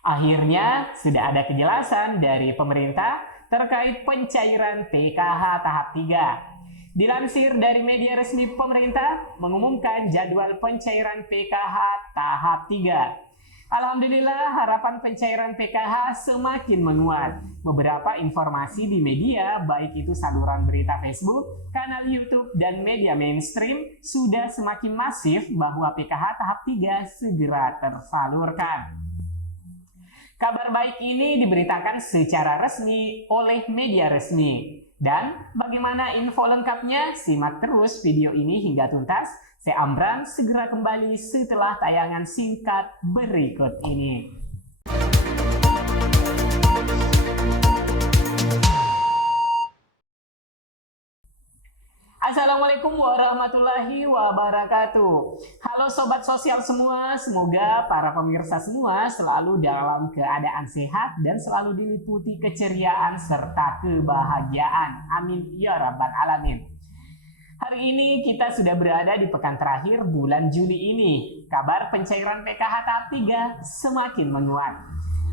Akhirnya sudah ada kejelasan dari pemerintah terkait pencairan PKH tahap 3. Dilansir dari media resmi pemerintah mengumumkan jadwal pencairan PKH tahap 3. Alhamdulillah harapan pencairan PKH semakin menguat. Beberapa informasi di media, baik itu saluran berita Facebook, kanal YouTube, dan media mainstream sudah semakin masif bahwa PKH tahap 3 segera tersalurkan. Kabar baik ini diberitakan secara resmi oleh media resmi. Dan bagaimana info lengkapnya? Simak terus video ini hingga tuntas. Saya Amran segera kembali setelah tayangan singkat berikut ini. Assalamualaikum warahmatullahi wabarakatuh. Halo sobat sosial semua, semoga para pemirsa semua selalu dalam keadaan sehat dan selalu diliputi keceriaan serta kebahagiaan. Amin ya rabbal alamin. Hari ini kita sudah berada di pekan terakhir bulan Juli ini. Kabar pencairan PKH tahap 3 semakin menguat.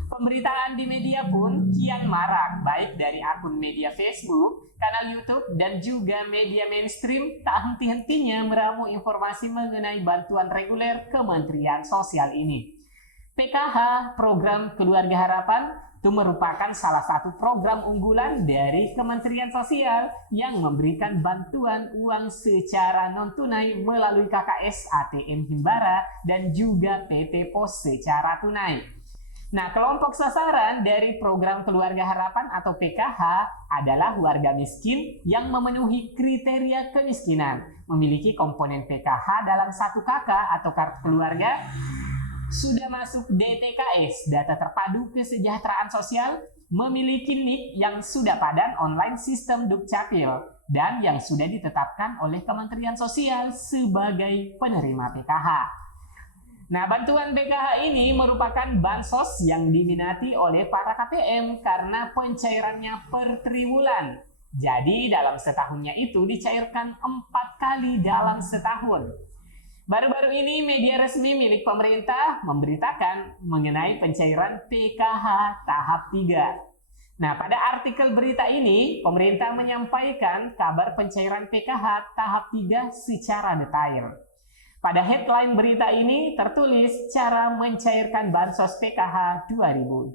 Pemberitaan di media pun kian marak, baik dari akun media Facebook, kanal YouTube, dan juga media mainstream tak henti-hentinya meramu informasi mengenai bantuan reguler Kementerian Sosial ini. PKH, Program Keluarga Harapan, itu merupakan salah satu program unggulan dari Kementerian Sosial yang memberikan bantuan uang secara non-tunai melalui KKS ATM Himbara dan juga PT Pos secara tunai. Nah, kelompok sasaran dari program Keluarga Harapan atau PKH adalah warga miskin yang memenuhi kriteria kemiskinan, memiliki komponen PKH dalam satu KK atau kartu keluarga, sudah masuk DTKS, Data Terpadu Kesejahteraan Sosial, memiliki NIK yang sudah padan online sistem Dukcapil, dan yang sudah ditetapkan oleh Kementerian Sosial sebagai penerima PKH. Nah, bantuan PKH ini merupakan bansos yang diminati oleh para KPM karena pencairannya per triwulan. Jadi dalam setahunnya itu dicairkan 4 kali dalam setahun. Baru-baru ini media resmi milik pemerintah memberitakan mengenai pencairan PKH tahap 3. Nah, pada artikel berita ini, pemerintah menyampaikan kabar pencairan PKH tahap 3 secara detail. Pada headline berita ini tertulis cara mencairkan Bansos PKH 2023.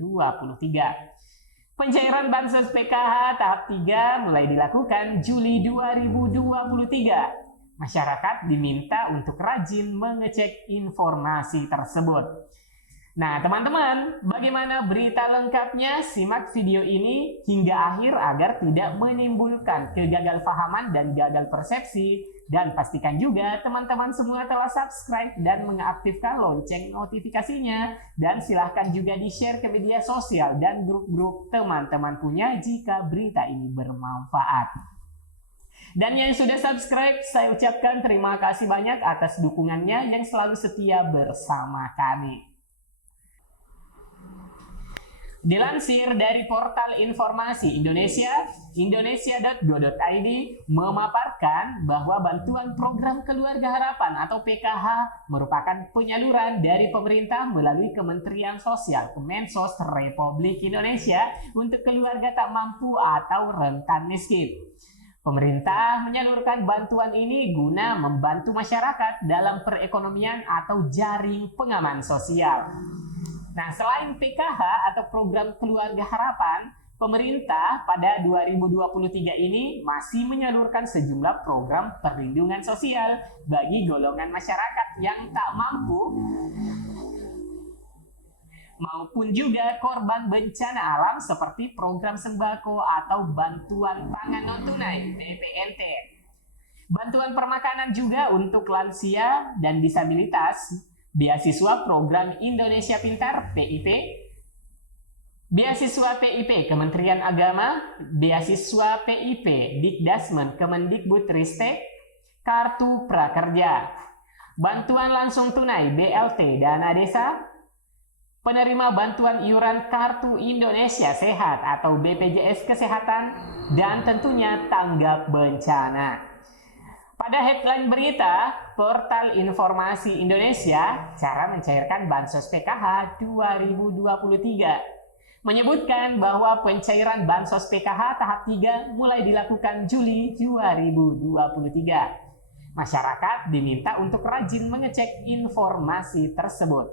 Pencairan Bansos PKH tahap 3 mulai dilakukan Juli 2023. Masyarakat diminta untuk rajin mengecek informasi tersebut. Nah, teman-teman, bagaimana berita lengkapnya? Simak video ini hingga akhir agar tidak menimbulkan kegagalpahaman dan gagal persepsi. Dan pastikan juga teman-teman semua telah subscribe dan mengaktifkan lonceng notifikasinya. Dan silahkan juga di-share ke media sosial dan grup-grup teman-teman punya jika berita ini bermanfaat. Dan yang sudah subscribe, saya ucapkan terima kasih banyak atas dukungannya yang selalu setia bersama kami. Dilansir dari portal informasi Indonesia, indonesia.go.id memaparkan bahwa bantuan program Keluarga Harapan atau PKH merupakan penyaluran dari pemerintah melalui Kementerian Sosial Kemensos Republik Indonesia untuk keluarga tak mampu atau rentan miskin. Pemerintah menyalurkan bantuan ini guna membantu masyarakat dalam perekonomian atau jaring pengaman sosial. Nah, selain PKH atau program Keluarga Harapan, pemerintah pada 2023 ini masih menyalurkan sejumlah program perlindungan sosial bagi golongan masyarakat yang tak mampu maupun juga korban bencana alam seperti program sembako atau bantuan pangan non-tunai BPNT. Bantuan permakanan juga untuk lansia dan disabilitas, beasiswa program Indonesia Pintar PIP, beasiswa PIP Kementerian Agama, beasiswa PIP Dikdasmen Kemendikbudristek, kartu prakerja, bantuan langsung tunai BLT dana desa, penerima bantuan iuran Kartu Indonesia Sehat atau BPJS Kesehatan, dan tentunya tanggap bencana. Pada headline berita, Portal Informasi Indonesia, cara mencairkan Bansos PKH 2023, menyebutkan bahwa pencairan Bansos PKH tahap 3 mulai dilakukan Juli 2023. Masyarakat diminta untuk rajin mengecek informasi tersebut.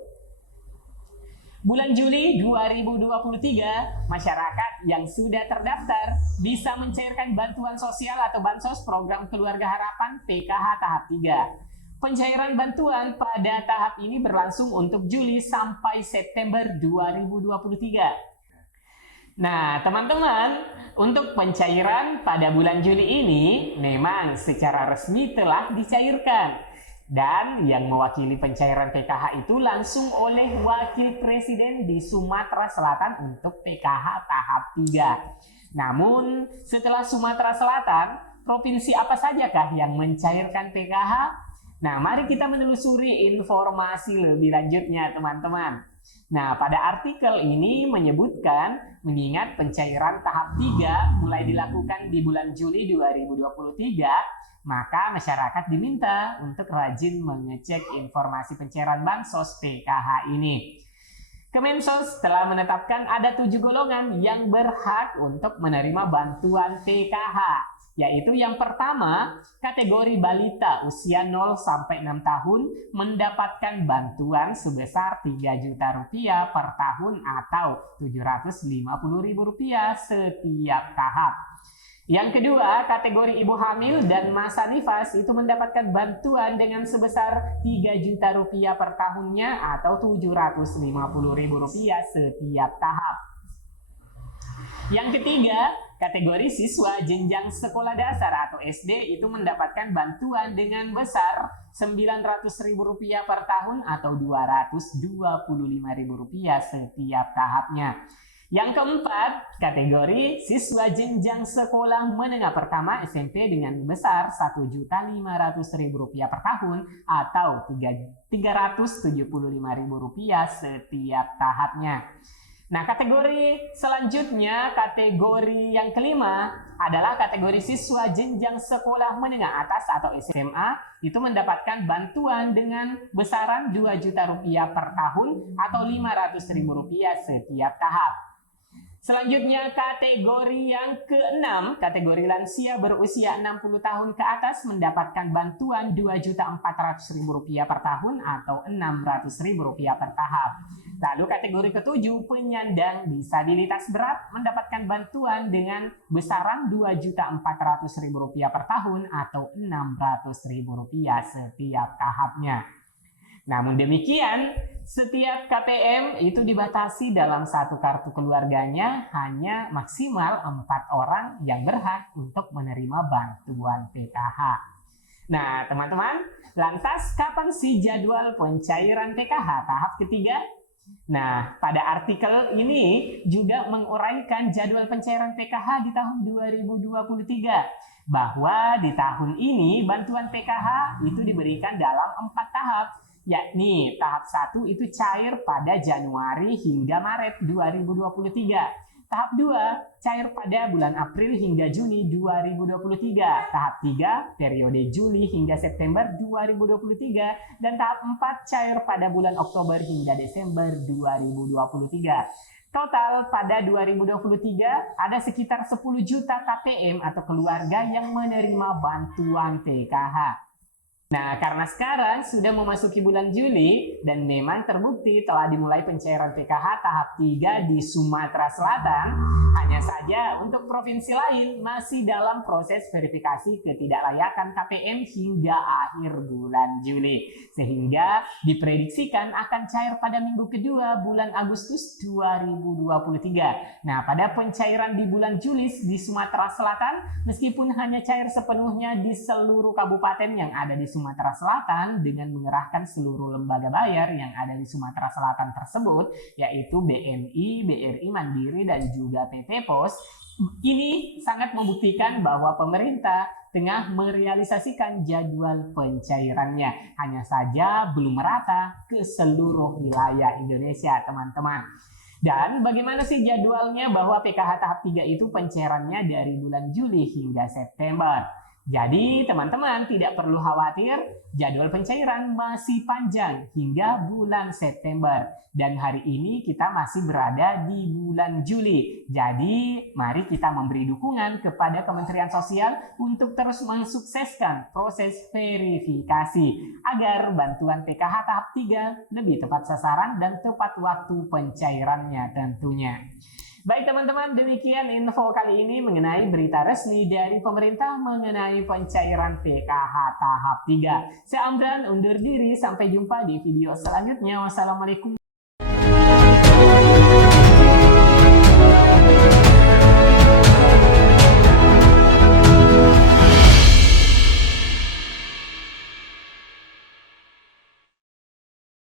Bulan Juli 2023, masyarakat yang sudah terdaftar bisa mencairkan bantuan sosial atau Bansos Program Keluarga Harapan PKH tahap 3. Pencairan bantuan pada tahap ini berlangsung untuk Juli sampai September 2023. Nah, teman-teman, untuk pencairan pada bulan Juli ini memang secara resmi telah dicairkan. Dan yang mewakili pencairan PKH itu langsung oleh Wakil Presiden di Sumatera Selatan untuk PKH tahap 3. Namun, setelah Sumatera Selatan, provinsi apa sajakah yang mencairkan PKH? Nah, mari kita menelusuri informasi lebih lanjutnya, teman-teman. Nah, pada artikel ini menyebutkan mengingat pencairan tahap 3 mulai dilakukan di bulan Juli 2023, maka masyarakat diminta untuk rajin mengecek informasi pencairan Bansos PKH ini. Kemensos telah menetapkan ada 7 golongan yang berhak untuk menerima bantuan PKH, yaitu yang pertama, kategori balita usia 0 sampai 6 tahun mendapatkan bantuan sebesar Rp3.000.000 per tahun atau Rp750.000 setiap tahap. Yang kedua, kategori ibu hamil dan masa nifas itu mendapatkan bantuan dengan sebesar Rp3.000.000 per tahunnya atau Rp750.000 setiap tahap. Yang ketiga, kategori siswa jenjang sekolah dasar atau SD itu mendapatkan bantuan dengan besar Rp900.000 per tahun atau Rp225.000 setiap tahapnya. Yang keempat, kategori siswa jenjang sekolah menengah pertama SMP dengan besar Rp1.500.000 per tahun atau Rp375.000 setiap tahapnya. Nah, kategori selanjutnya, kategori yang kelima adalah kategori siswa jenjang sekolah menengah atas atau SMA itu mendapatkan bantuan dengan besaran Rp2.000.000 per tahun atau Rp500.000 setiap tahap. Selanjutnya, kategori yang keenam, kategori lansia berusia 60 tahun ke atas mendapatkan bantuan Rp2.400.000 per tahun atau Rp600.000 per tahap. Lalu kategori ketujuh, penyandang disabilitas berat mendapatkan bantuan dengan besaran Rp2.400.000 per tahun atau Rp600.000 setiap tahapnya. Namun demikian, setiap KPM itu dibatasi dalam satu kartu keluarganya hanya maksimal 4 orang yang berhak untuk menerima bantuan PKH. Nah, teman-teman, lantas kapan sih jadwal pencairan PKH tahap ketiga? Nah, pada artikel ini juga menguraikan jadwal pencairan PKH di tahun 2023 bahwa di tahun ini bantuan PKH itu diberikan dalam 4 tahap. Yakni tahap 1 itu cair pada Januari hingga Maret 2023. Tahap 2 cair pada bulan April hingga Juni 2023. Tahap 3 periode Juli hingga September 2023. Dan tahap 4 cair pada bulan Oktober hingga Desember 2023. Total pada 2023 ada sekitar 10 juta KPM atau keluarga yang menerima bantuan PKH. Nah, karena sekarang sudah memasuki bulan Juli dan memang terbukti telah dimulai pencairan PKH tahap 3 di Sumatera Selatan, hanya saja untuk provinsi lain masih dalam proses verifikasi ketidaklayakan KPM hingga akhir bulan Juli. Sehingga diprediksikan akan cair pada minggu kedua bulan Agustus 2023. Nah, pada pencairan di bulan Juli di Sumatera Selatan, meskipun hanya cair sepenuhnya di seluruh kabupaten yang ada di Sumatera Selatan dengan mengerahkan seluruh lembaga bayar yang ada di Sumatera Selatan tersebut, yaitu BNI, BRI Mandiri, dan juga PT Pos. Ini sangat membuktikan bahwa pemerintah tengah merealisasikan jadwal pencairannya. Hanya saja belum merata ke seluruh wilayah Indonesia, teman-teman. Dan bagaimana sih jadwalnya bahwa PKH tahap 3 itu pencairannya dari bulan Juli hingga September? Jadi teman-teman tidak perlu khawatir, jadwal pencairan masih panjang hingga bulan September. Dan hari ini kita masih berada di bulan Juli. Jadi mari kita memberi dukungan kepada Kementerian Sosial untuk terus mensukseskan proses verifikasi agar bantuan PKH tahap 3 lebih tepat sasaran dan tepat waktu pencairannya tentunya. Baik teman-teman, demikian info kali ini mengenai berita resmi dari pemerintah mengenai pencairan PKH tahap 3. Saya Amran undur diri, sampai jumpa di video selanjutnya. Wassalamualaikum.